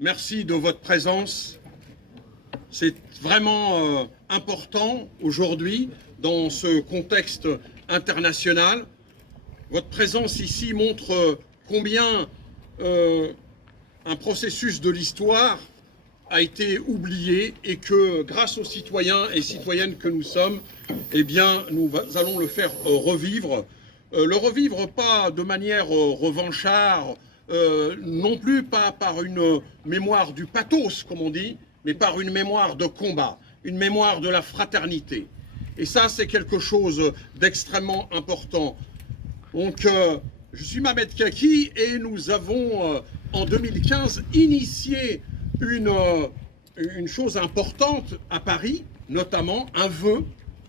merci de votre présence. C'est vraiment important aujourd'hui dans ce contexte international. Votre présence ici montre combien un processus de l'histoire a été oublié et que grâce aux citoyens et citoyennes que nous sommes, eh bien, nous allons le faire revivre. Le revivre pas de manière revancharde, non plus pas par une mémoire du pathos, comme on dit, mais par une mémoire de combat, une mémoire de la fraternité. Et ça, c'est quelque chose d'extrêmement important. Donc, je suis Mehmet Kaki et nous avons, en 2015, initié une chose importante à Paris, notamment un vœu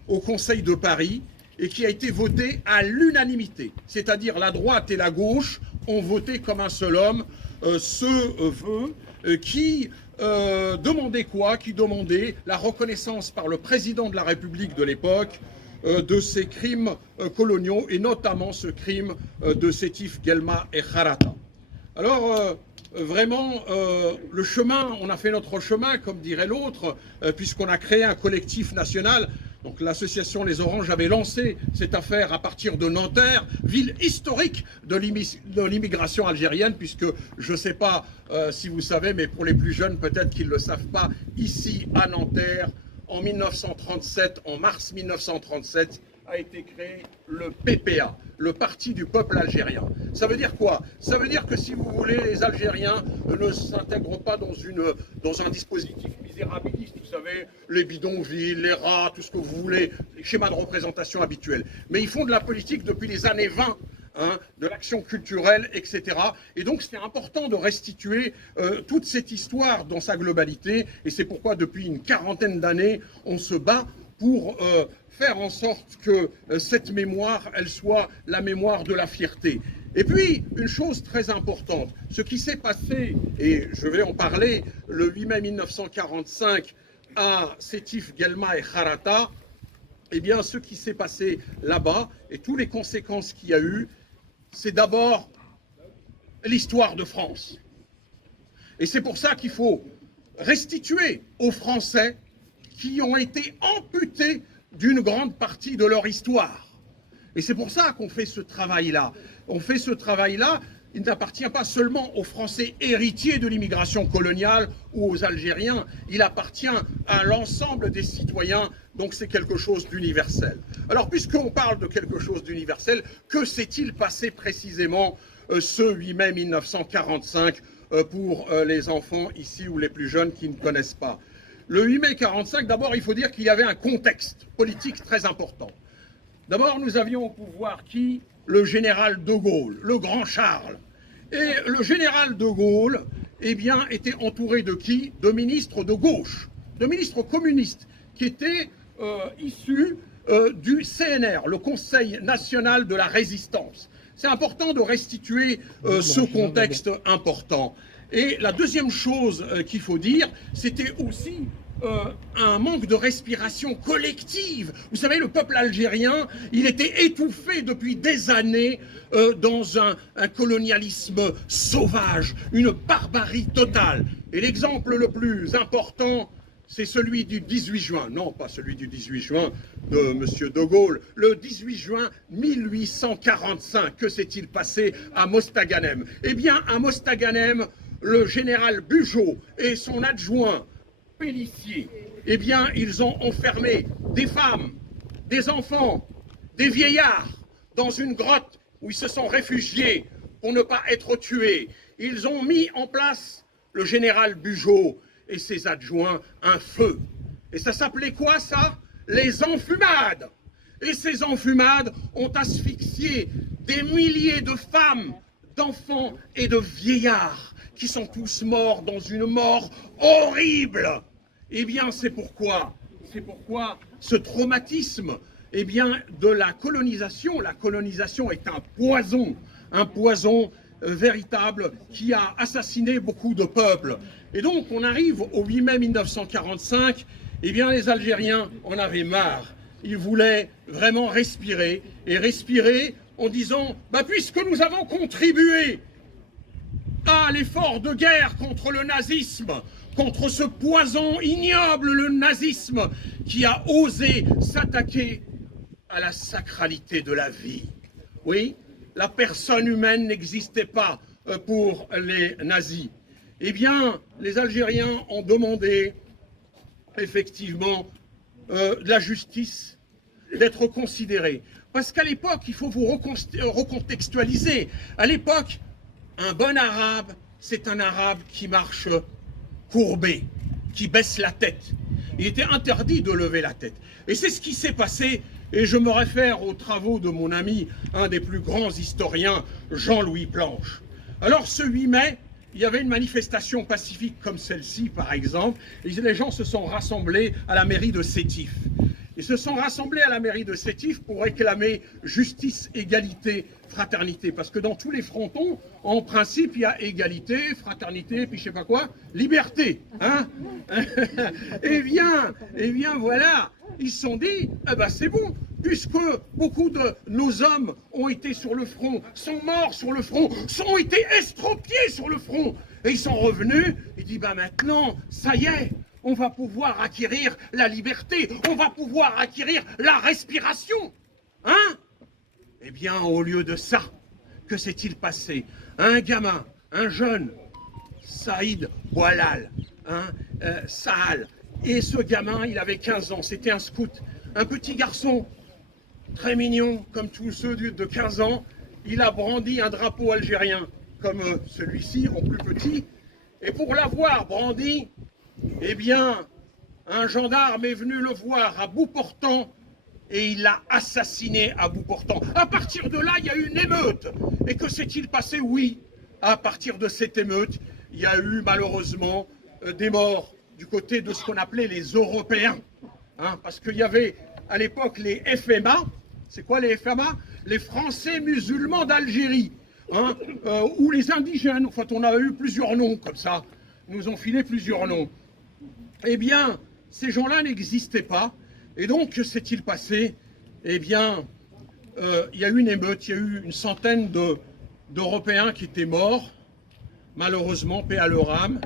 au Conseil de Paris, et qui a été voté à l'unanimité. C'est-à-dire la droite et la gauche ont voté comme un seul homme ce vœu qui demandait quoi? Qui demandait la reconnaissance par le président de la République de l'époque de ces crimes coloniaux, et notamment ce crime de Sétif, Guelma et Harata. Alors, vraiment, le chemin, on a fait notre chemin, comme dirait l'autre, puisqu'on a créé un collectif national. Donc l'association Les Oranges avait lancé cette affaire à partir de Nanterre, ville historique de l'immigration algérienne, puisque je ne sais pas si vous savez, mais pour les plus jeunes, peut-être qu'ils ne le savent pas, ici à Nanterre, en 1937, en mars 1937, a été créé le PPA, le Parti du peuple algérien. Ça veut dire quoi? Ça veut dire que si vous voulez, les Algériens ne s'intègrent pas dans un dispositif misérabiliste, vous savez, les bidonvilles, les rats, tout ce que vous voulez, les schémas de représentation habituels. Mais ils font de la politique depuis les années 20, de l'action culturelle, etc. Et donc c'est important de restituer toute cette histoire dans sa globalité, et c'est pourquoi depuis une quarantaine d'années, on se bat pour faire en sorte que cette mémoire, elle soit la mémoire de la fierté. Et puis, une chose très importante, ce qui s'est passé, et je vais en parler, le 8 mai 1945 à Sétif, Guelma et Harata, eh bien, ce qui s'est passé là-bas et toutes les conséquences qu'il y a eu, c'est d'abord l'histoire de France. Et c'est pour ça qu'il faut restituer aux Français qui ont été amputés d'une grande partie de leur histoire. Et c'est pour ça qu'on fait ce travail-là. On fait ce travail-là, il n'appartient pas seulement aux Français héritiers de l'immigration coloniale ou aux Algériens, il appartient à l'ensemble des citoyens, donc c'est quelque chose d'universel. Alors puisqu'on parle de quelque chose d'universel, que s'est-il passé précisément ce 8 mai 1945 pour les enfants ici ou les plus jeunes qui ne connaissent pas? Le 8 mai 1945, d'abord, il faut dire qu'il y avait un contexte politique très important. D'abord, nous avions au pouvoir qui? Le général de Gaulle, le grand Charles. Et le général de Gaulle, eh bien, était entouré de qui? De ministres de gauche, de ministres communistes, qui étaient issus du CNR, le Conseil national de la résistance. C'est important de restituer ce contexte important. Et la deuxième chose qu'il faut dire, c'était aussi un manque de respiration collective. Vous savez, le peuple algérien, il était étouffé depuis des années dans un colonialisme sauvage, une barbarie totale. Et l'exemple le plus important, c'est celui du 18 juin. Non, pas celui du 18 juin de M. de Gaulle. Le 18 juin 1845, que s'est-il passé à Mostaganem? Eh bien, à Mostaganem, le général Bugeaud et son adjoint Pélissier, eh bien, ils ont enfermé des femmes, des enfants, des vieillards dans une grotte où ils se sont réfugiés pour ne pas être tués. Ils ont mis en place, le général Bugeaud et ses adjoints, un feu. Et ça s'appelait quoi, ça? Les enfumades. Et ces enfumades ont asphyxié des milliers de femmes, d'enfants et de vieillards qui sont tous morts dans une mort horrible. Eh bien, c'est pourquoi ce traumatisme, eh bien, de la colonisation est un poison véritable qui a assassiné beaucoup de peuples. Et donc, on arrive au 8 mai 1945, eh bien, les Algériens en avaient marre. Ils voulaient vraiment respirer, et respirer en disant, bah, puisque nous avons contribué à à l'effort de guerre contre le nazisme, contre ce poison ignoble, le nazisme, qui a osé s'attaquer à la sacralité de la vie. Oui, la personne humaine n'existait pas pour les nazis. Eh bien, les Algériens ont demandé effectivement de la justice, d'être considérés. Parce qu'à l'époque, il faut vous recontextualiser. À l'époque, un bon arabe, c'est un arabe qui marche courbé, qui baisse la tête. Il était interdit de lever la tête. Et c'est ce qui s'est passé, et je me réfère aux travaux de mon ami, un des plus grands historiens, Jean-Louis Planche. Alors ce 8 mai, il y avait une manifestation pacifique comme celle-ci, par exemple, et les gens se sont rassemblés à la mairie de Sétif. Ils se sont rassemblés à la mairie de Sétif pour réclamer justice, égalité, fraternité. Parce que dans tous les frontons, en principe, il y a égalité, fraternité, puis je sais pas quoi, liberté. Hein. Eh bien, voilà, ils se sont dit, eh ben c'est bon, puisque beaucoup de nos hommes ont été sur le front, sont morts sur le front, ont été estropiés sur le front, et ils sont revenus, ils disent, ben maintenant, ça y est, on va pouvoir acquérir la liberté, on va pouvoir acquérir la respiration. Hein? Eh bien, au lieu de ça, que s'est-il passé? Un gamin, un jeune, Saïd Boualal, Sahal, et ce gamin, il avait 15 ans, c'était un scout, un petit garçon, très mignon, comme tous ceux de 15 ans, il a brandi un drapeau algérien, comme celui-ci, en plus petit, et pour l'avoir brandi, eh bien, un gendarme est venu le voir à bout portant et il l'a assassiné à bout portant. À partir de là, il y a eu une émeute. Et que s'est-il passé? Oui, à partir de cette émeute, il y a eu malheureusement des morts du côté de ce qu'on appelait les Européens. Hein, parce qu'il y avait à l'époque les FMA. C'est quoi les FMA? Les Français musulmans d'Algérie. Hein, ou les indigènes. En fait, on a eu plusieurs noms comme ça. Ils nous ont filé plusieurs noms. Eh bien, ces gens-là n'existaient pas. Et donc, que s'est-il passé? Eh bien, il y a eu une émeute, il y a eu une centaine d'Européens qui étaient morts, malheureusement, paix à leur âme.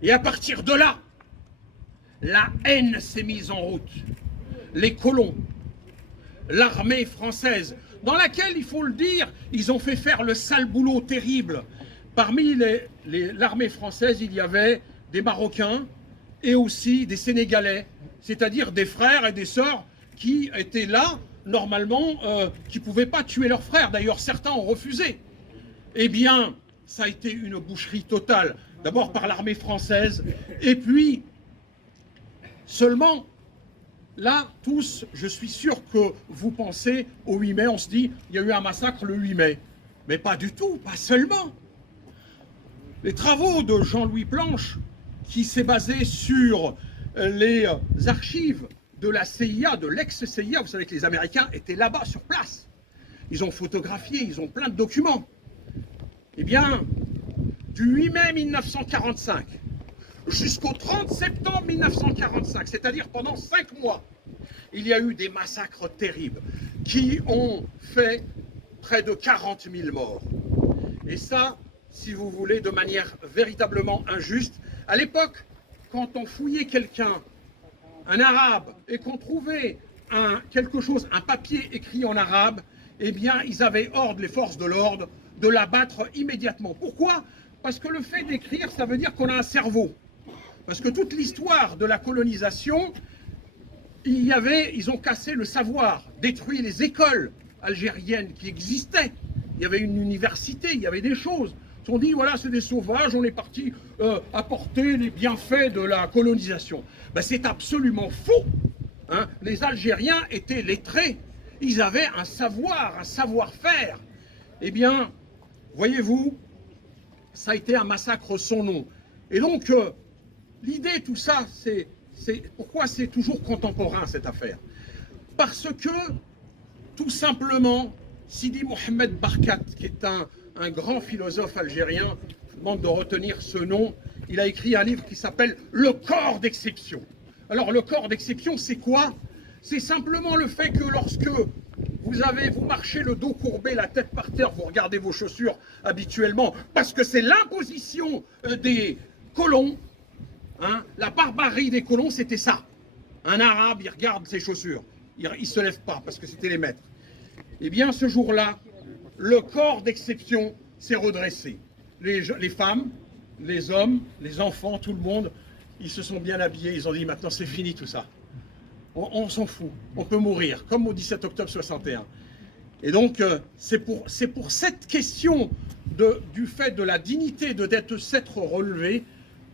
Et à partir de là, la haine s'est mise en route. Les colons, l'armée française, dans laquelle, il faut le dire, ils ont fait faire le sale boulot terrible. Parmi l'armée française, il y avait des Marocains, et aussi des Sénégalais, c'est-à-dire des frères et des sœurs qui étaient là, normalement, qui ne pouvaient pas tuer leurs frères. D'ailleurs, certains ont refusé. Eh bien, ça a été une boucherie totale, d'abord par l'armée française, et puis, seulement, là, tous, je suis sûr que vous pensez au 8 mai, on se dit, il y a eu un massacre le 8 mai. Mais pas du tout, pas seulement. Les travaux de Jean-Louis Planche, qui s'est basé sur les archives de la CIA, de l'ex-CIA. Vous savez que les Américains étaient là-bas, sur place. Ils ont photographié, ils ont plein de documents. Eh bien, du 8 mai 1945 jusqu'au 30 septembre 1945, c'est-à-dire pendant 5 mois, il y a eu des massacres terribles qui ont fait près de 40 000 morts. Et ça, si vous voulez, de manière véritablement injuste. À l'époque, quand on fouillait quelqu'un, un arabe, et qu'on trouvait quelque chose, un papier écrit en arabe, eh bien, ils avaient ordre, les forces de l'ordre, de l'abattre immédiatement. Pourquoi? Parce que le fait d'écrire, ça veut dire qu'on a un cerveau. Parce que toute l'histoire de la colonisation, ils ont cassé le savoir, détruit les écoles algériennes qui existaient. Il y avait une université, il y avait des choses. Ils ont dit, voilà, c'est des sauvages, on est parti apporter les bienfaits de la colonisation. Ben, c'est absolument faux. Hein. Les Algériens étaient lettrés. Ils avaient un savoir, un savoir-faire. Eh bien, voyez-vous, ça a été un massacre sans nom. Et donc, l'idée, tout ça, c'est pourquoi c'est toujours contemporain, cette affaire? Parce que, tout simplement, Sidi Mohamed Barkat, qui est un grand philosophe algérien, je vous demande de retenir ce nom, il a écrit un livre qui s'appelle « Le corps d'exception ». Alors, le corps d'exception, c'est quoi? C'est simplement le fait que lorsque vous vous marchez le dos courbé, la tête par terre, vous regardez vos chaussures habituellement, parce que c'est l'imposition des colons. Hein, la barbarie des colons, c'était ça. Un arabe, il regarde ses chaussures. Il ne se lève pas, parce que c'était les maîtres. Eh bien, ce jour-là, le corps d'exception s'est redressé. Les femmes, les hommes, les enfants, tout le monde, ils se sont bien habillés. Ils ont dit, maintenant, c'est fini tout ça. On s'en fout. On peut mourir, comme au 17 octobre 61. Et donc, c'est pour cette question du fait de la dignité de s'être relevé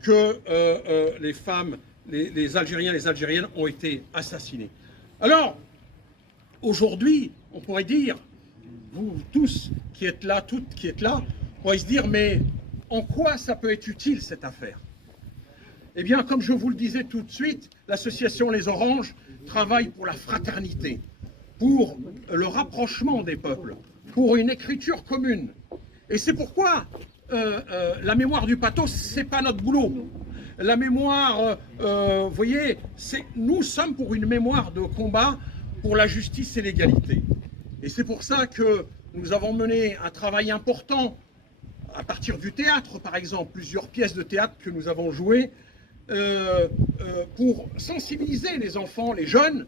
que les femmes, les Algériens, les Algériennes ont été assassinés. Alors, aujourd'hui, on pourrait dire, vous tous qui êtes là, toutes qui êtes là, on pourrait se dire, mais en quoi ça peut être utile cette affaire? Eh bien, comme je vous le disais tout de suite, l'association Les Oranges travaille pour la fraternité, pour le rapprochement des peuples, pour une écriture commune. Et c'est pourquoi la mémoire du pathos, c'est pas notre boulot. La mémoire, vous voyez, nous sommes pour une mémoire de combat pour la justice et l'égalité. Et c'est pour ça que nous avons mené un travail important à partir du théâtre, par exemple, plusieurs pièces de théâtre que nous avons jouées pour sensibiliser les enfants, les jeunes,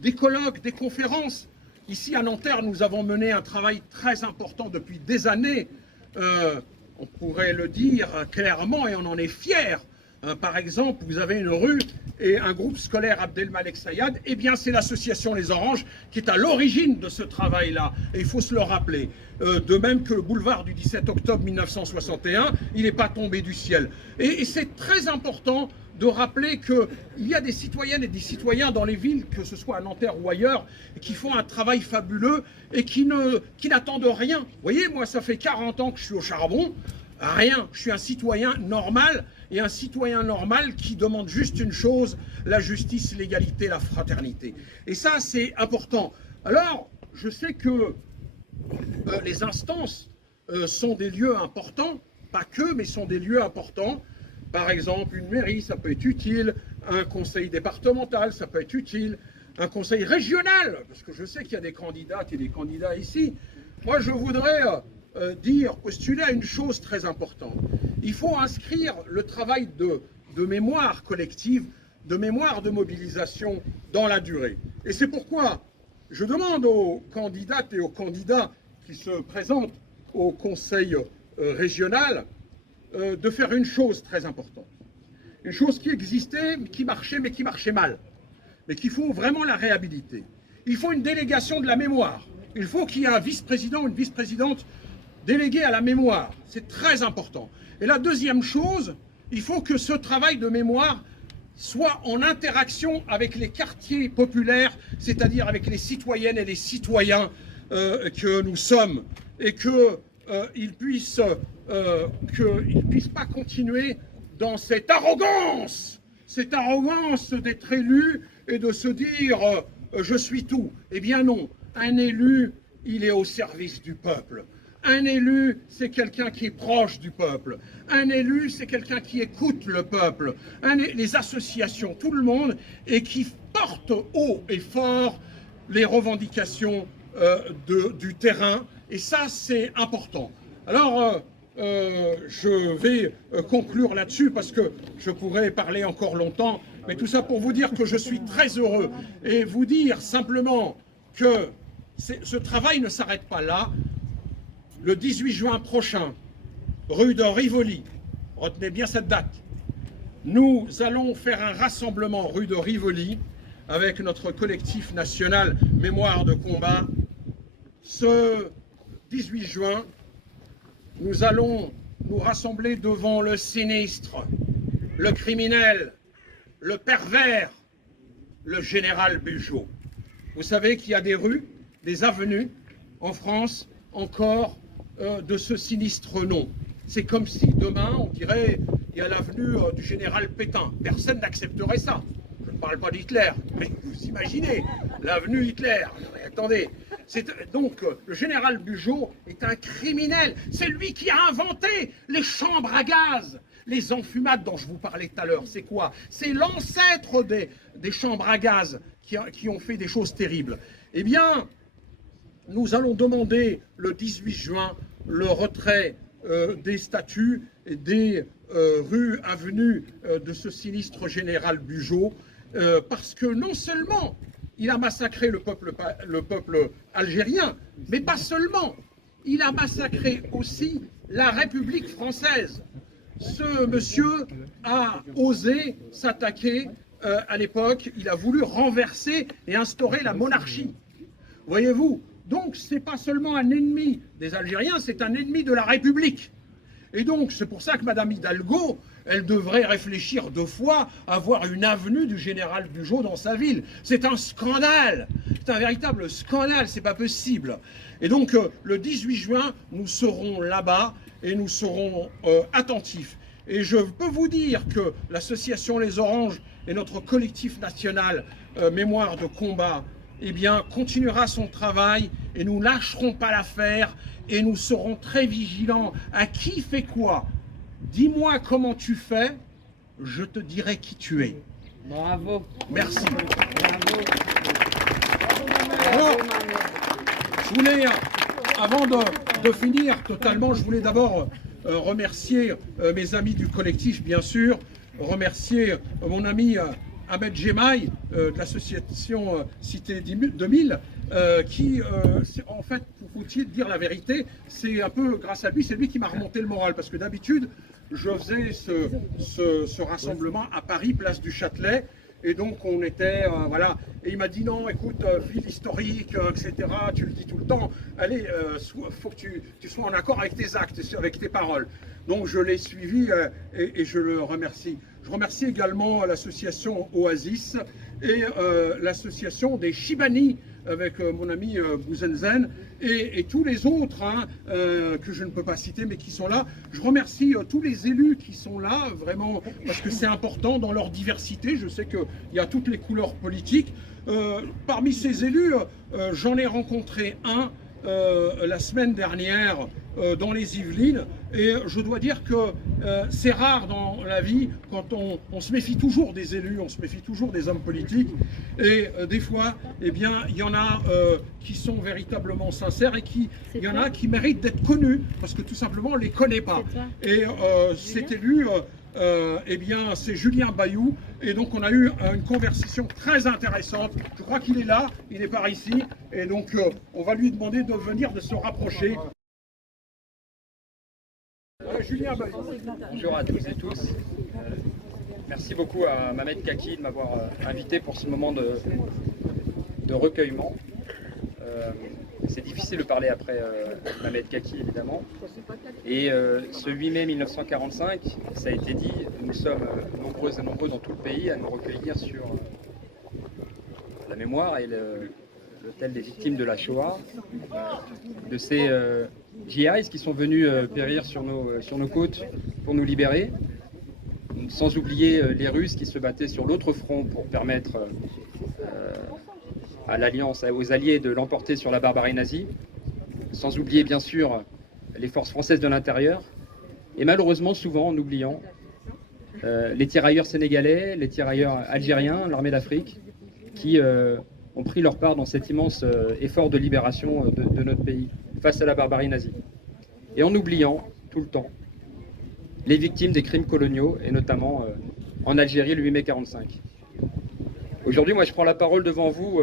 des colloques, des conférences. Ici à Nanterre, nous avons mené un travail très important depuis des années. On pourrait le dire clairement et on en est fiers. Par exemple, vous avez une rue et un groupe scolaire Abdelmalek Sayad, eh bien c'est l'association Les Oranges qui est à l'origine de ce travail-là. Et il faut se le rappeler. De même que le boulevard du 17 octobre 1961, il n'est pas tombé du ciel. Et c'est très important de rappeler qu'il y a des citoyennes et des citoyens dans les villes, que ce soit à Nanterre ou ailleurs, qui font un travail fabuleux et qui n'attendent rien. Vous voyez, moi, ça fait 40 ans que je suis au charbon. Rien, je suis un citoyen normal, et un citoyen normal qui demande juste une chose, la justice, l'égalité, la fraternité. Et ça, c'est important. Alors, je sais que les instances sont des lieux importants, pas que, mais sont des lieux importants. Par exemple, une mairie, ça peut être utile, un conseil départemental, ça peut être utile, un conseil régional, parce que je sais qu'il y a des candidates et des candidats ici. Moi, je voudrais postuler à une chose très importante. Il faut inscrire le travail de mémoire collective, de mémoire de mobilisation dans la durée. Et c'est pourquoi je demande aux candidates et aux candidats qui se présentent au conseil régional de faire une chose très importante. Une chose qui existait, qui marchait, mais qui marchait mal. Mais qu'il faut vraiment la réhabiliter. Il faut une délégation de la mémoire. Il faut qu'il y ait un vice-président ou une vice-présidente déléguée à la mémoire. C'est très important. Et la deuxième chose, il faut que ce travail de mémoire soit en interaction avec les quartiers populaires, c'est-à-dire avec les citoyennes et les citoyens que nous sommes, et qu'ils ne puissent pas continuer dans cette arrogance d'être élu et de se dire je suis tout. Eh bien non, un élu, il est au service du peuple. Un élu, c'est quelqu'un qui est proche du peuple. Un élu, c'est quelqu'un qui écoute le peuple. Les associations, tout le monde, et qui porte haut et fort les revendications du terrain. Et ça, c'est important. Alors, je vais conclure là-dessus parce que je pourrais parler encore longtemps. Mais tout ça pour vous dire que je suis très heureux. Et vous dire simplement que ce travail ne s'arrête pas là. Le 18 juin prochain, rue de Rivoli, retenez bien cette date, nous allons faire un rassemblement rue de Rivoli avec notre collectif national Mémoire de combat. Ce 18 juin, nous allons nous rassembler devant le sinistre, le criminel, le pervers, le général Bugeaud. Vous savez qu'il y a des rues, des avenues en France encore de ce sinistre nom. C'est comme si demain, on dirait, il y a l'avenue du général Pétain. Personne n'accepterait ça. Je ne parle pas d'Hitler, mais vous imaginez, l'avenue Hitler. Mais attendez, donc le général Bugeaud est un criminel. C'est lui qui a inventé les chambres à gaz. Les enfumades dont je vous parlais tout à l'heure, c'est quoi? C'est l'ancêtre des chambres à gaz qui ont fait des choses terribles. Eh bien, nous allons demander le 18 juin le retrait des statues et des rues, avenues de ce sinistre général Bugeaud, parce que non seulement il a massacré le peuple algérien, mais pas seulement, il a massacré aussi la République française. Ce monsieur a osé s'attaquer à l'époque, il a voulu renverser et instaurer la monarchie. Voyez-vous, donc c'est pas seulement un ennemi des Algériens, c'est un ennemi de la République. Et donc c'est pour ça que Madame Hidalgo, elle devrait réfléchir 2 fois à avoir une avenue du général Bugeaud dans sa ville. C'est un scandale, c'est un véritable scandale, c'est pas possible. Et donc le 18 juin, nous serons là-bas et nous serons attentifs. Et je peux vous dire que l'association Les Oranges et notre collectif national Mémoire de combat, eh bien, continuera son travail et nous lâcherons pas l'affaire et nous serons très vigilants à qui fait quoi. Dis-moi comment tu fais, je te dirai qui tu es. Bravo. Merci. Bravo. Alors, je voulais, avant de finir totalement, je voulais d'abord remercier mes amis du collectif, bien sûr, remercier mon ami Ahmed Gemaï de l'association Cité 2000, qui, en fait, faut-il dire la vérité, c'est un peu grâce à lui, c'est lui qui m'a remonté le moral, parce que d'habitude, je faisais ce rassemblement à Paris, place du Châtelet, et donc on était, voilà, et il m'a dit non, écoute, ville historique, etc., tu le dis tout le temps, allez, faut que tu sois en accord avec tes actes, avec tes paroles. Donc je l'ai suivi et je le remercie. Je remercie également l'association Oasis et l'association des Chibani, avec mon ami Bouzenzen et tous les autres que je ne peux pas citer mais qui sont là. Je remercie tous les élus qui sont là, vraiment, parce que c'est important dans leur diversité. Je sais qu'il y a toutes les couleurs politiques. Parmi ces élus, j'en ai rencontré un la semaine dernière dans les Yvelines, et je dois dire que c'est rare dans la vie quand on se méfie toujours des élus, on se méfie toujours des hommes politiques, et des fois, eh bien, il y en a qui sont véritablement sincères et il y en a qui méritent d'être connus parce que tout simplement on les connaît pas. Et cet élu, eh bien, c'est Julien Bayou, et donc on a eu une conversation très intéressante. Je crois qu'il est là, il est par ici, et donc on va lui demander de venir, de se rapprocher. Julien Bayou. Bonjour à tous et tous. Merci beaucoup à Mamed Kaki de m'avoir invité pour ce moment de recueillement. C'est difficile de parler après Mamed Kaki, évidemment. Et ce 8 mai 1945, ça a été dit, nous sommes nombreux et nombreux dans tout le pays à nous recueillir sur la mémoire et l'autel des victimes de la Shoah, de ces GIs qui sont venus périr sur nos côtes pour nous libérer, sans oublier les Russes qui se battaient sur l'autre front pour permettre à l'Alliance, aux Alliés de l'emporter sur la barbarie nazie, sans oublier bien sûr les forces françaises de l'intérieur, et malheureusement souvent en oubliant les tirailleurs sénégalais, les tirailleurs algériens, l'armée d'Afrique, qui ont pris leur part dans cet immense effort de libération de notre pays face à la barbarie nazie. Et en oubliant tout le temps les victimes des crimes coloniaux, et notamment en Algérie le 8 mai 1945. Aujourd'hui, moi je prends la parole devant vous,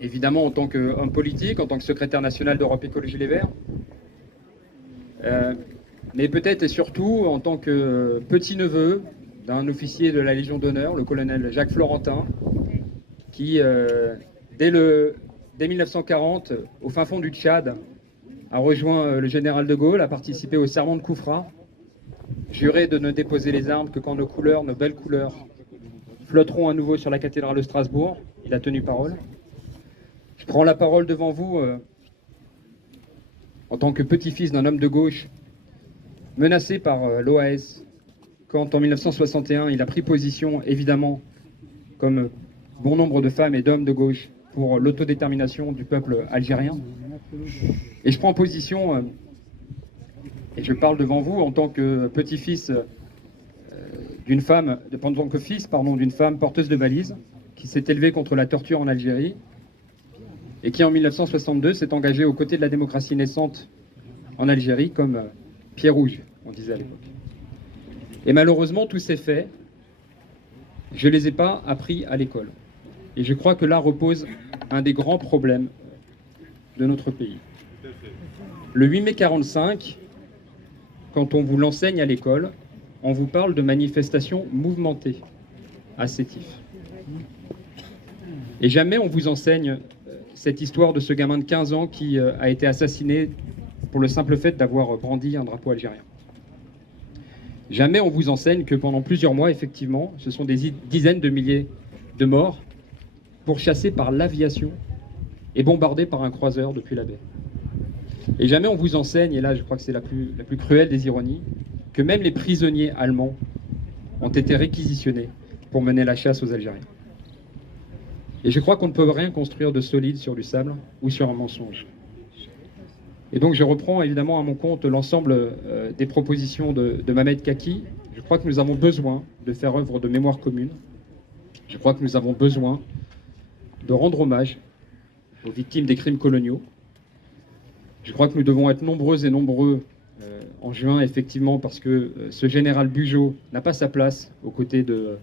évidemment en tant qu'homme politique, en tant que secrétaire national d'Europe Écologie Les Verts, mais peut-être et surtout en tant que petit-neveu d'un officier de la Légion d'honneur, le colonel Jacques Florentin, qui, dès 1940, au fin fond du Tchad, a rejoint le général de Gaulle, a participé au serment de Koufra, juré de ne déposer les armes que quand nos couleurs, nos belles couleurs, flotteront à nouveau sur la cathédrale de Strasbourg. Il a tenu parole. Je prends la parole devant vous en tant que petit-fils d'un homme de gauche menacé par l'OAS, quand en 1961 il a pris position, évidemment, comme bon nombre de femmes et d'hommes de gauche, pour l'autodétermination du peuple algérien. Et je prends position, et je parle devant vous en tant que petit-fils d'une femme, en tant que fils, pardon, d'une femme porteuse de valises, qui s'est élevée contre la torture en Algérie, et qui en 1962 s'est engagé aux côtés de la démocratie naissante en Algérie comme pied rouge, on disait à l'époque. Et malheureusement, tous ces faits, je ne les ai pas appris à l'école. Et je crois que là repose un des grands problèmes de notre pays. Le 8 mai 1945, quand on vous l'enseigne à l'école, on vous parle de manifestations mouvementées à Sétif. Et jamais on vous enseigne cette histoire de ce gamin de 15 ans qui a été assassiné pour le simple fait d'avoir brandi un drapeau algérien. Jamais on vous enseigne que pendant plusieurs mois, effectivement, ce sont des dizaines de milliers de morts pourchassés par l'aviation et bombardés par un croiseur depuis la baie. Et jamais on vous enseigne, et là je crois que c'est la plus cruelle des ironies, que même les prisonniers allemands ont été réquisitionnés pour mener la chasse aux Algériens. Et je crois qu'on ne peut rien construire de solide sur du sable ou sur un mensonge. Et donc je reprends évidemment à mon compte l'ensemble des propositions de Mamet Kaki. Je crois que nous avons besoin de faire œuvre de mémoire commune. Je crois que nous avons besoin de rendre hommage aux victimes des crimes coloniaux. Je crois que nous devons être nombreuses et nombreux en juin, effectivement, parce que ce général Bugeaud n'a pas sa place aux côtés de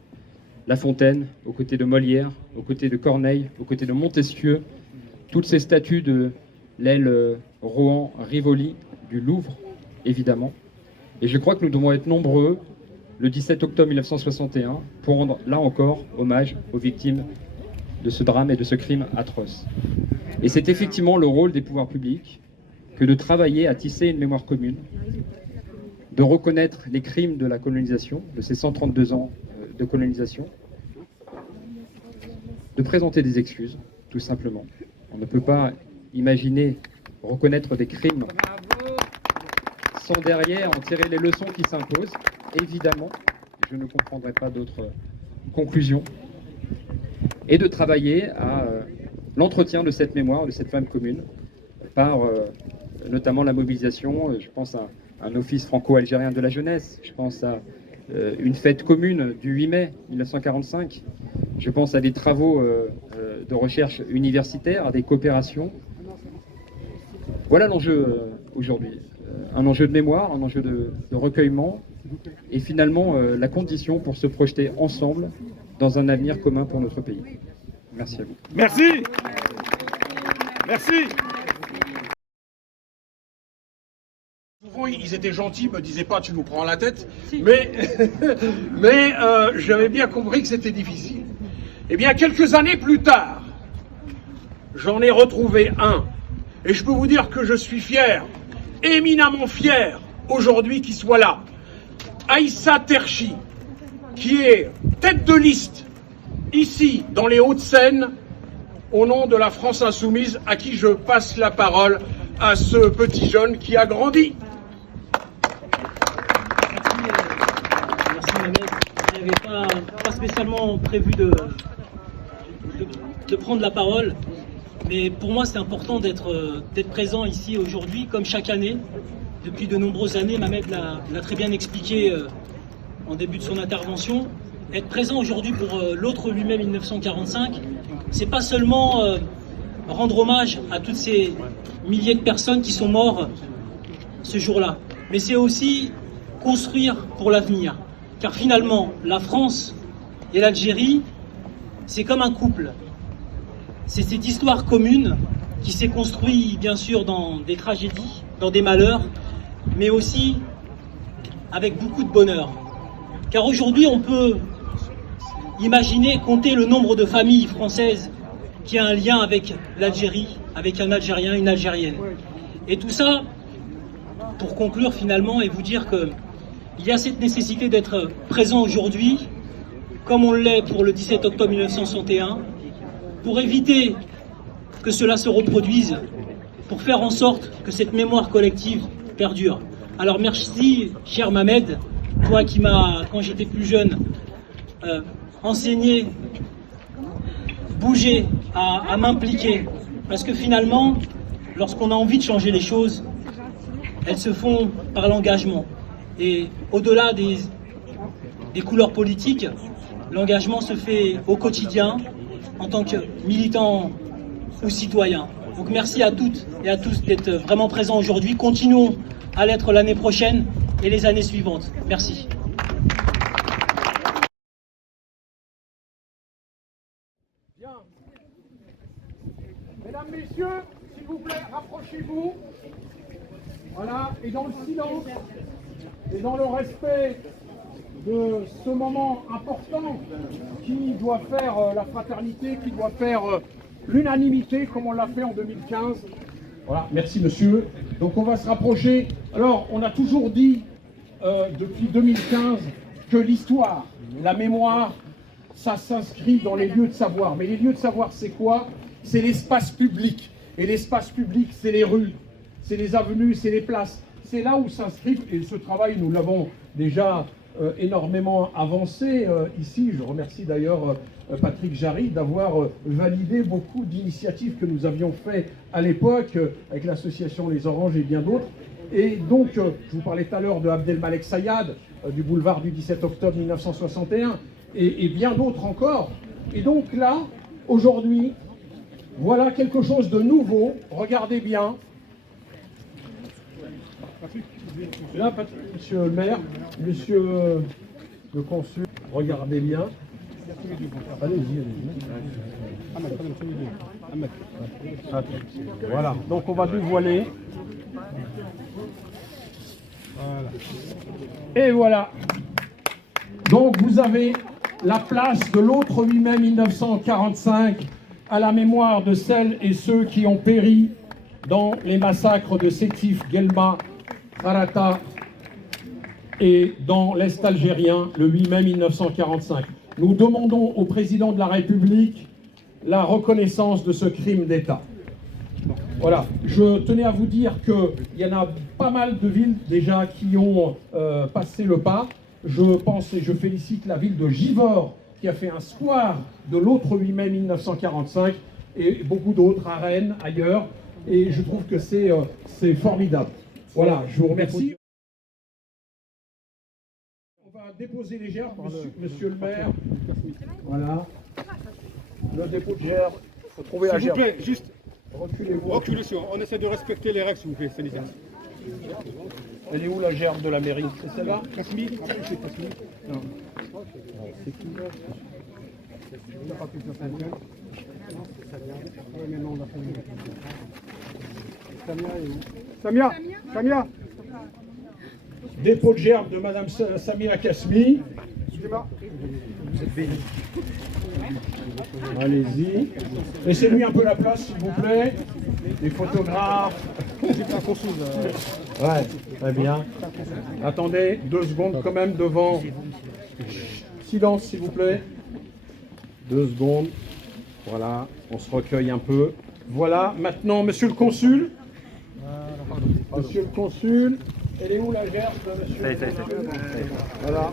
La Fontaine, aux côtés de Molière, aux côtés de Corneille, aux côtés de Montesquieu, toutes ces statues de l'aile Rohan, Rivoli, du Louvre, évidemment. Et je crois que nous devons être nombreux, le 17 octobre 1961, pour rendre, là encore, hommage aux victimes de ce drame et de ce crime atroce. Et c'est effectivement le rôle des pouvoirs publics que de travailler à tisser une mémoire commune, de reconnaître les crimes de la colonisation, de ces 132 ans de colonisation, de présenter des excuses, tout simplement. On ne peut pas imaginer reconnaître des crimes sans derrière en tirer les leçons qui s'imposent. Évidemment, je ne comprendrai pas d'autres conclusions. Et de travailler à l'entretien de cette mémoire, de cette flamme commune, par notamment la mobilisation. Je pense à un office franco-algérien de la jeunesse, je pense à une fête commune du 8 mai 1945, je pense à des travaux de recherche universitaire, à des coopérations. Voilà l'enjeu aujourd'hui, un enjeu de mémoire, un enjeu de recueillement, et finalement la condition pour se projeter ensemble dans un avenir commun pour notre pays. Merci à vous. Merci. Merci. Souvent, ils étaient gentils, me disaient pas tu nous prends la tête, mais j'avais bien compris que c'était difficile. Eh bien, quelques années plus tard, j'en ai retrouvé un, et je peux vous dire que je suis fier, éminemment fier, aujourd'hui qu'il soit là. Aïssa Terchi, qui est tête de liste ici, dans les Hauts-de-Seine, au nom de la France Insoumise, à qui je passe la parole, à ce petit jeune qui a grandi. Merci Mamet. Je n'avais pas spécialement prévu de prendre la parole, mais pour moi c'est important d'être présent ici aujourd'hui, comme chaque année, depuis de nombreuses années. Mamet l'a très bien expliqué en début de son intervention. Être présent aujourd'hui pour l'autre 8 mai 1945, c'est pas seulement rendre hommage à toutes ces milliers de personnes qui sont mortes ce jour-là, mais c'est aussi construire pour l'avenir. Car finalement, la France et l'Algérie, c'est comme un couple. C'est cette histoire commune qui s'est construite bien sûr dans des tragédies, dans des malheurs, mais aussi avec beaucoup de bonheur. Car aujourd'hui, on peut imaginer, compter le nombre de familles françaises qui a un lien avec l'Algérie, avec un Algérien, une Algérienne. Et tout ça, pour conclure finalement et vous dire qu'il y a cette nécessité d'être présent aujourd'hui, comme on l'est pour le 17 octobre 1961, pour éviter que cela se reproduise, pour faire en sorte que cette mémoire collective perdure. Alors merci, cher Mamed, toi qui m'as, quand j'étais plus jeune, enseigné, bougé, à m'impliquer. Parce que finalement, lorsqu'on a envie de changer les choses, elles se font par l'engagement. Et au-delà des couleurs politiques, l'engagement se fait au quotidien, en tant que militant aux citoyens. Donc merci à toutes et à tous d'être vraiment présents aujourd'hui. Continuons à l'être l'année prochaine et les années suivantes. Merci. Bien. Mesdames, Messieurs, s'il vous plaît, rapprochez-vous. Voilà, et dans le silence, et dans le respect de ce moment important qui doit faire la fraternité, qui doit faire l'unanimité, comme on l'a fait en 2015. Voilà, merci monsieur. Donc on va se rapprocher. Alors, on a toujours dit, depuis 2015, que l'histoire, la mémoire, ça s'inscrit dans les lieux de savoir. Mais les lieux de savoir, c'est quoi? C'est l'espace public. Et l'espace public, c'est les rues, c'est les avenues, c'est les places. C'est là où s'inscrivent, et ce travail, nous l'avons déjà énormément avancé ici. Je remercie d'ailleurs Patrick Jarry d'avoir validé beaucoup d'initiatives que nous avions fait à l'époque avec l'association Les Oranges et bien d'autres. Et donc, je vous parlais tout à l'heure de Abdelmalek Sayad, du boulevard du 17 octobre 1961, et bien d'autres encore. Et donc là, aujourd'hui, voilà quelque chose de nouveau. Regardez bien. Là, monsieur le maire, monsieur le consul, regardez bien. Allez-y. Voilà, donc on va dévoiler. Et voilà. Donc vous avez la place de l'autre 8 mai 1945 à la mémoire de celles et ceux qui ont péri dans les massacres de Sétif, Guelma, Harata et dans l'Est algérien le 8 mai 1945. Nous demandons au président de la République la reconnaissance de ce crime d'État. Voilà, je tenais à vous dire qu'il y en a pas mal de villes déjà qui ont passé le pas. Je pense et je félicite la ville de Givors qui a fait un square de l'autre 8 mai 1945 et beaucoup d'autres à Rennes, ailleurs. Et je trouve que c'est formidable. Voilà, je vous remercie. On va déposer les gerbes, monsieur le maire. Voilà. Le dépôt de gerbes. Il faut trouver la gerbe. S'il vous plaît, juste reculez-vous. reculez. On essaie de respecter les règles, s'il vous plaît, Céline. Elle est où la gerbe de la mairie? C'est celle-là? Casmi, Non. Samia. Dépôt de gerbe de Madame Samia Kasmi. Allez-y. Laissez-lui un peu la place, s'il vous plaît. Les photographes. Ouais, très bien. Attendez, 2 secondes quand même devant. Silence, s'il vous plaît. 2 secondes. Voilà, on se recueille un peu. Voilà, maintenant, monsieur le consul. Monsieur le consul. Elle est où la gerbe, monsieur? Voilà.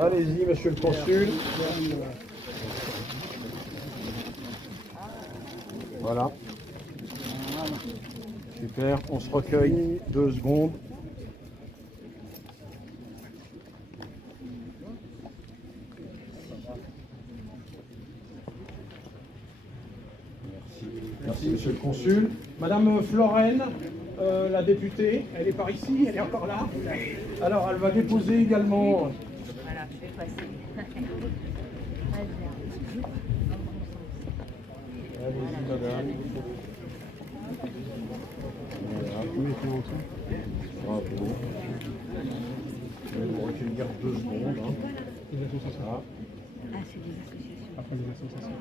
Allez-y, monsieur le consul. Voilà. Super, on se recueille 2 secondes. Merci, monsieur le consul. Madame Florène, la députée, elle est par ici, elle est encore là. Alors, elle va déposer également. Voilà, je vais passer. Allez-y, madame. Voilà. Bravo. Je vais vous recueillir 2 secondes. Voilà. Ah, c'est des associations. Après les associations.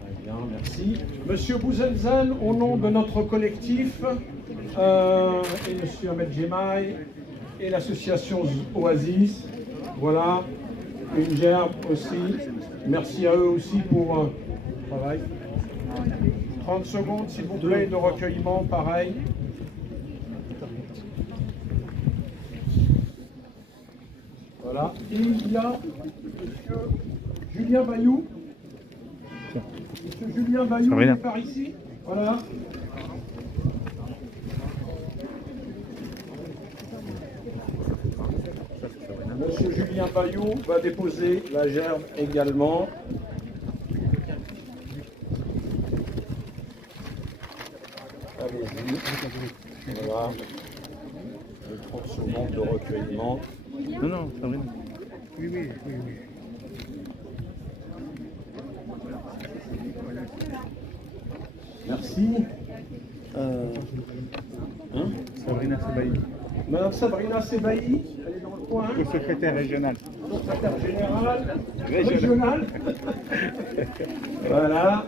Très bien, merci. Monsieur Bouzelzan, au nom de notre collectif, et monsieur Ahmed Jemaï, et l'association Oasis, voilà, une gerbe aussi. Merci à eux aussi pour le travail. 30 secondes, s'il vous plaît, de recueillement, pareil. Voilà. Et il y a monsieur Julien Bayou. Monsieur Julien Bayou, il est par ici. Voilà. Monsieur Julien Bayou va déposer la gerbe également. Voilà. Les 30 secondes de recueillement. Non, non, Sabrina. Oui, oui, oui, oui. Merci. Sabrina Sebaï, Madame Sabrina Sebaï, elle est dans le coin. secrétaire régional. Secrétaire général régional. Voilà.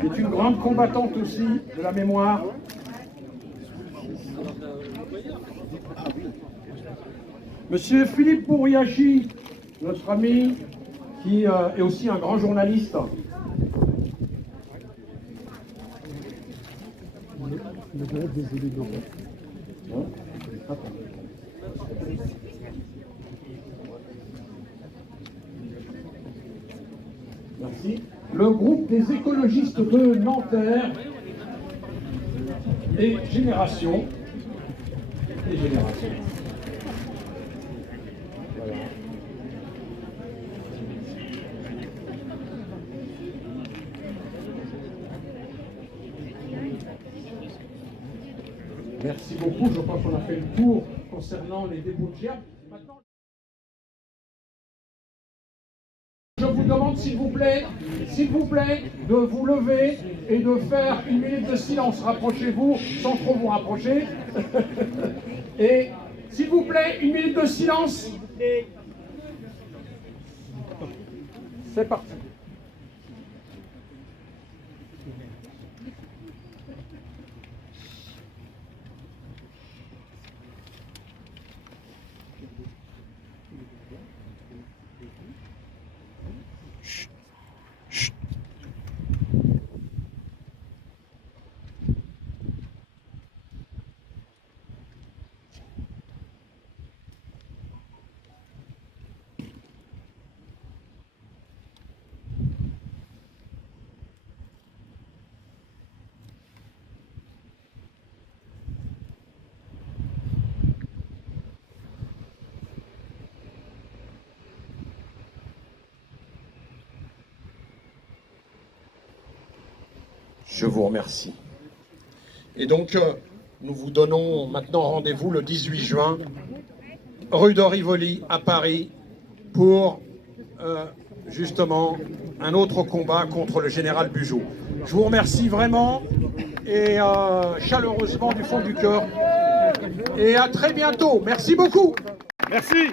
Qui est une grande combattante aussi de la mémoire. Monsieur Philippe Bouriachi, notre ami, qui est aussi un grand journaliste. Le groupe des élus de l'Europe. Merci. Le groupe des écologistes de Nanterre et Génération. Et Génération. Voilà. Merci beaucoup. Je pense qu'on a fait le tour concernant les dépôts de gerbes. Maintenant, je vous demande, s'il vous plaît, de vous lever et de faire une minute de silence. Rapprochez-vous, sans trop vous rapprocher. Et, s'il vous plaît, une minute de silence. C'est parti. Je vous remercie. Et donc, nous vous donnons maintenant rendez-vous le 18 juin, rue de Rivoli, à Paris, pour justement un autre combat contre le général Bugeaud. Je vous remercie vraiment et chaleureusement du fond du cœur. Et à très bientôt. Merci beaucoup. Merci.